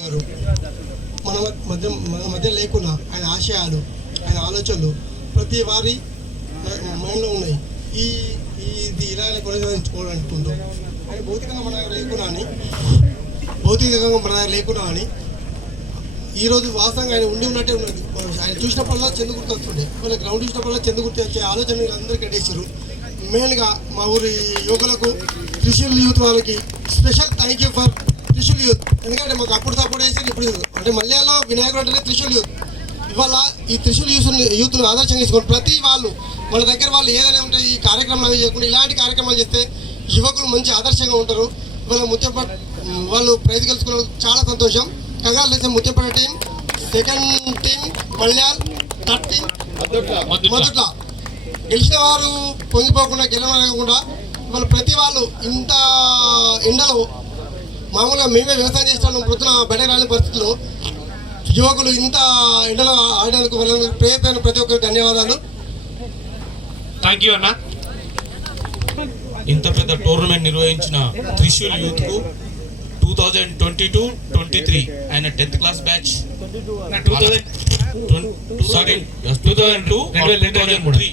గారు మన మధ్య లేకున్నా ఆయన ఆశయాలు, ఆయన ఆలోచనలు ప్రతి వారి మైండ్లో ఉన్నాయి. ఇది ఇలానే కొనసాగించుకోవాలనుకుంటూ ఆయన భౌతికంగా మన లేకున్నా అని ఈరోజు వాస్తవంగా ఆయన ఉన్నట్టే ఉన్నది. ఆయన చూసినప్పుడల్లా చెందు గుర్తు వస్తుండే, వాళ్ళ గ్రౌండ్ చూసినప్పుడల్లా చెందు గుర్తు వచ్చే ఆలోచనలు అందరికీ కట్టేసారు. మెయిన్గా మా ఊరి యువకులకు, త్రిశూల్ యూత్ వాళ్ళకి special thank you for Trishul youth. ఎందుకంటే మాకు అప్పుడు సపోర్ట్ చేసి ఇప్పుడు అంటే మల్యాలో వినాయకుడు అంటే త్రిశూల్ యూత్. ఇవాళ ఈ త్రిశూల్ యూత్ను ఆదర్శంగా తీసుకొని ప్రతి వాళ్ళు వాళ్ళ దగ్గర వాళ్ళు ఏదైనా ఉంటే ఈ కార్యక్రమాలు అవి చేయకుండా ఇలాంటి కార్యక్రమాలు చేస్తే యువకులు మంచి ఆదర్శంగా ఉంటారు. ఇవాళ ముత్యంపేట వాళ్ళు ప్రైజ్ గెలుచుకోవడం చాలా సంతోషం. Congratulation Muthyampet team, second team Malyal, third team మొదట్ల. గెలిచిన వారు పొంగిపోకుండా గెలవకుండా ఇవాళ ప్రతి వాళ్ళు ఇంత ఎండలో మామూలుగా మేమే వ్యవసాయం చేస్తాం, ప్రొద్దున బయటకు రాని పరిస్థితుల్లో యువకులు ఇంత ఎండలో ఆడడానికి వాళ్ళని ప్రేరేపణ ప్రతి ఒక్కరికి ధన్యవాదాలు. థ్యాంక్ యూ అన్న. ఇంత పెద్ద టోర్నమెంట్ నిర్వహించిన త్రిశూల్ యూత్కు 2022-23 ఆయన 10th క్లాస్ బ్యాచ్ 2002-2003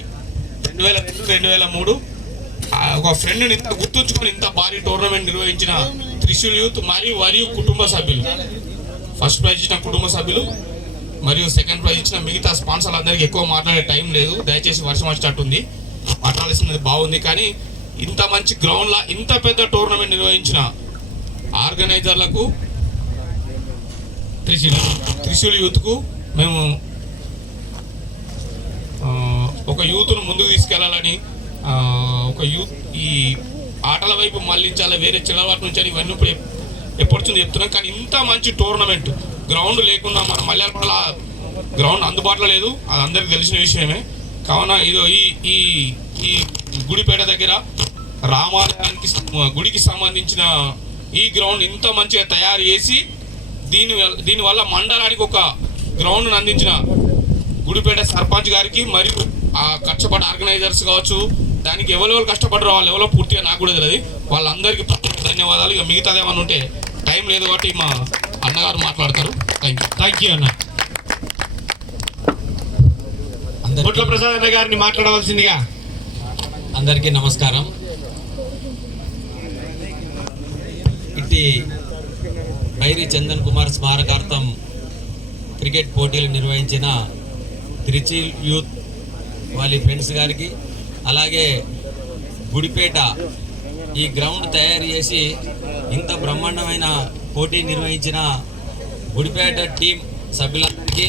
ఒక ఫ్రెండ్ని ఇంత గుర్తుంచుకొని ఇంత భారీ టోర్నమెంట్ నిర్వహించిన త్రిశూల్ యూత్ మరియు కుటుంబ సభ్యులు, ఫస్ట్ ప్రైజ్ ఇచ్చిన కుటుంబ సభ్యులు మరియు సెకండ్ ప్రైజ్ ఇచ్చిన మిగతా స్పాన్సర్లు అందరికీ ఎక్కువ మాట్లాడే టైం లేదు. దయచేసి వర్షం వచ్చేటట్టుంది, మాట్లాడాల్సినది బాగుంది. కానీ ఇంత మంచి గ్రౌండ్లో ఇంత పెద్ద టోర్నమెంట్ నిర్వహించిన ఆర్గనైజర్లకు, త్రిశూల్ యూత్కు మేము ఒక యూత్ను ముందుకు తీసుకెళ్లాలని, ఒక యూత్ ఈ ఆటల వైపు మళ్ళించాలి, వేరే చిల్లవాటి నుంచి అని ఇవన్నీ ఇప్పుడు ఎప్పటి చెప్తున్నాం. కానీ ఇంత మంచి టోర్నమెంట్ గ్రౌండ్ లేకుండా మన మల్యాలపట్ల గ్రౌండ్ అందుబాటులో లేదు, అది అందరికి తెలిసిన విషయమే. కావున ఇదో ఈ గుడిపేట దగ్గర రామాలయానికి గుడికి సంబంధించిన ఈ గ్రౌండ్ ఇంత మంచిగా తయారు చేసి దీనివల్ల మండలానికి ఒక గ్రౌండ్ను అందించిన గుడిపేట సర్పంచ్ గారికి మరియు ఆ కష్టపడ్డ ఆర్గనైజర్స్ కావచ్చు, దానికి ఎవరెవరు కష్టపడరు వాళ్ళు ఎవరో పూర్తిగా నాకు కూడా తెలియదు, వాళ్ళందరికీ ధన్యవాదాలు. ఇక మిగతాది ఏమన్నా ఉంటే టైం లేదు కాబట్టి మా అన్నగారు మాట్లాడతారు. థ్యాంక్ యూ అన్న. కోట్ల ప్రసాద్ అన్న గారిని మాట్లాడవలసిందిగా. అందరికీ నమస్కారం. ఇట్టి బైరి చందన్ కుమార్ స్మారకార్థం క్రికెట్ పోటీలు నిర్వహించిన త్రిశూల్ యూత్ వాళ్ళ ఫ్రెండ్స్ గారికి, అలాగే గుడిపేట ఈ గ్రౌండ్ తయారు చేసి ఇంత బ్రహ్మాండమైన పోటీ నిర్వహించిన గుడిపేట టీం సభ్యులందరికీ,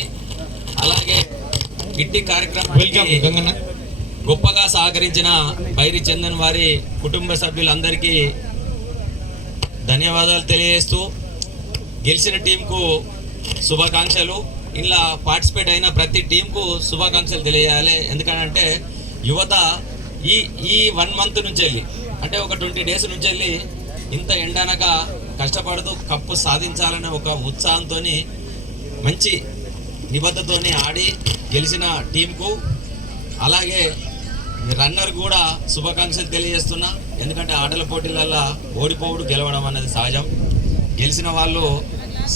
అలాగే ఇట్టి కార్యక్రమానికి గొప్పగా సహకరించిన బైరి చందన్ వారి కుటుంబ సభ్యులందరికీ ధన్యవాదాలు తెలియజేస్తూ, గెలిచిన టీంకు శుభాకాంక్షలు. ఇలా పార్టిసిపేట్ అయిన ప్రతి టీంకు శుభాకాంక్షలు తెలియాలి. ఎందుకంటే యువత ఈ 1 month నుంచి వెళ్ళి అంటే ఒక 20 days నుంచి వెళ్ళి ఇంత ఎండనక కష్టపడుతూ కప్పు సాధించాలనే ఒక ఉత్సాహంతో మంచి నిబద్ధతోని ఆడి గెలిచిన టీంకు, అలాగే రన్నర్ కూడా శుభాకాంక్షలు తెలియజేస్తున్నా. ఎందుకంటే ఆటల పోటీలల్లో ఓడిపోవడం గెలవడం అనేది సహజం. గెలిచిన వాళ్ళు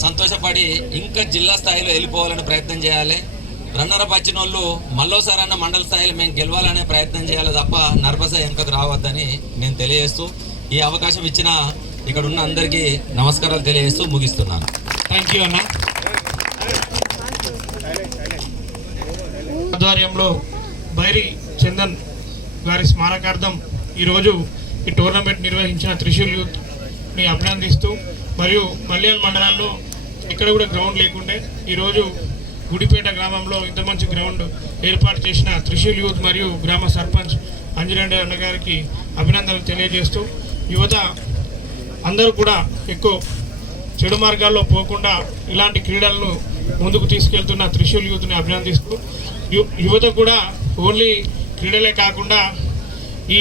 సంతోషపడి ఇంకా జిల్లా స్థాయిలో వెళ్ళిపోవాలని ప్రయత్నం చేయాలి. రన్నర్ అప్ వచ్చిన వాళ్ళు మళ్ళోసారి అన్న మండల స్థాయిలో మేము గెలవాలనే ప్రయత్నం చేయాలి తప్ప నర్వస్ వెనకకు రావద్దని నేను తెలియజేస్తూ, ఈ అవకాశం ఇచ్చిన ఇక్కడ ఉన్న అందరికీ నమస్కారాలు తెలియజేస్తూ ముగిస్తున్నాను. థ్యాంక్ యూ అన్న. ఆధ్వర్యంలో బైరి చందన్ గారి స్మారకార్థం ఈరోజు ఈ టోర్నమెంట్ నిర్వహించిన త్రిశూల్ యూత్ని అభినందిస్తూ, మరియు మల్యాల్ మండలంలో ఇక్కడ కూడా గ్రౌండ్ లేకుండే ఈరోజు గుడిపేట గ్రామంలో ఇంత మంచి గ్రౌండ్ ఏర్పాటు చేసిన త్రిశూల్ యూత్ మరియు గ్రామ సర్పంచ్ అంజిరెడ్డి అన్న గారికి అభినందనలు తెలియజేస్తూ, యువత అందరూ కూడా ఎక్కువ చెడు మార్గాల్లో పోకుండా ఇలాంటి క్రీడలను ముందుకు తీసుకెళ్తున్న త్రిశూల్ యూత్ని అభినందిస్తూ, యువత కూడా ఓన్లీ క్రీడలే కాకుండా ఈ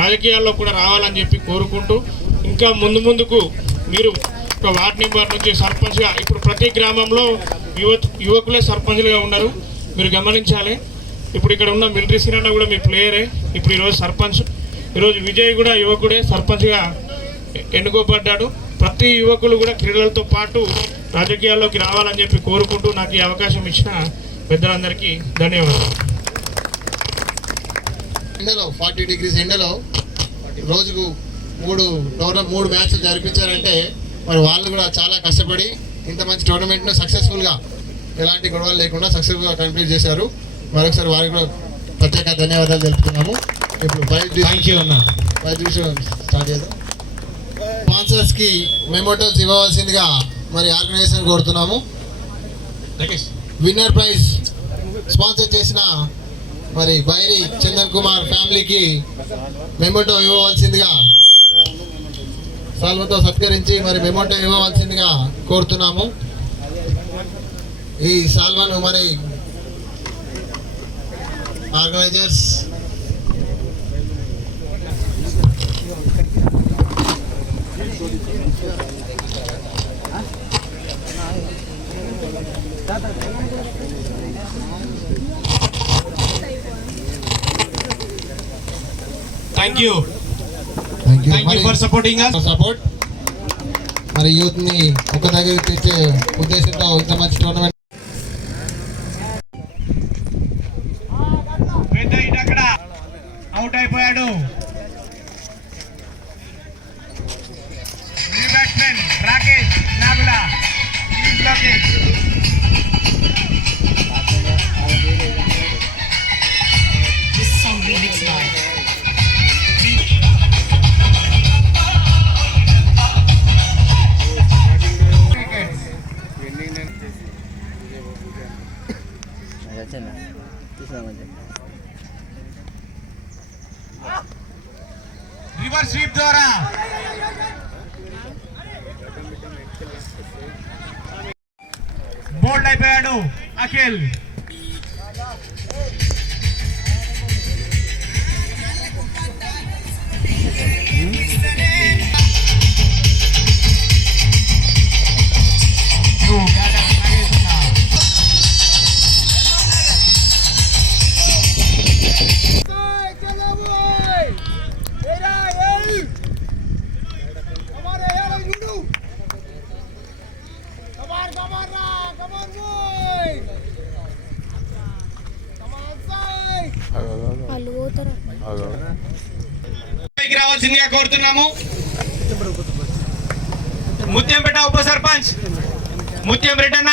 రాజకీయాల్లో కూడా రావాలని చెప్పి కోరుకుంటూ, ఇంకా ముందుకు మీరు ఒక వార్డ్ మెంబర్ నుంచి సర్పంచ్గా ఇప్పుడు ప్రతి గ్రామంలో యువకులే సర్పంచ్లుగా ఉన్నారు, మీరు గమనించాలి. ఇప్పుడు ఇక్కడ ఉన్న మిలిటరీ సీనన్న కూడా మీ ప్లేయరే, ఇప్పుడు ఈరోజు సర్పంచ్, ఈరోజు విజయ్ కూడా యువకుడే సర్పంచ్గా ఎన్నుకోబడ్డాడు. ప్రతి యువకులు కూడా క్రీడలతో పాటు రాజకీయాల్లోకి రావాలని చెప్పి కోరుకుంటూ నాకు ఈ అవకాశం ఇచ్చిన పెద్దలందరికీ ధన్యవాదాలు. ఎండలో 40 degrees ఎండలో రోజుకు మూడు మ్యాచ్లు జరిపించారంటే మరి వాళ్ళు కూడా చాలా కష్టపడి ఇంత మంచి టోర్నమెంట్ను సక్సెస్ఫుల్గా ఎలాంటి గొడవలు లేకుండా సక్సెస్ఫుల్గా కంప్లీట్ చేశారు. మరొకసారి వారికి కూడా ప్రత్యేక ధన్యవాదాలు తెలుపుతున్నాము. ఇప్పుడు 5 డివిజన్ స్టార్ట్ చేద్దాం. స్పాన్సర్స్కి మెమోటోస్ ఇవ్వవలసిందిగా మరి ఆర్గనైజేషన్ కోరుతున్నాము. విన్నర్ ప్రైజ్ స్పాన్సర్ చేసిన మరి బైరి చందన్ కుమార్ ఫ్యామిలీకి మెమోటో ఇవ్వవలసిందిగా సాల్వతో సత్కరించి మరి మెమోటో ఇవ్వవలసిందిగా కోరుతున్నాము. ఈ సాల్వాను మరి organisers Thank you for supporting us. Support మరి యూత్ ని ఒక దగ్గర తెచ్చే ఉద్దేశంతో ఇంత మంచి టోర్నమెంట్. పెద్ద ఇటు అక్కడ అవుట్ అయిపోయాడు. న్యూ బ్యాట్స్మెన్ రాకేష్ నాగుల రివర్స్ స్వీప్ ద్వారా బోల్డ్ అయిపోయాడు అఖిల్. రావాల్సిందిగా కోరుతున్నాము. ముత్యంపేట ఉప సర్పంచ్ ముత్యం రెడ్డన్న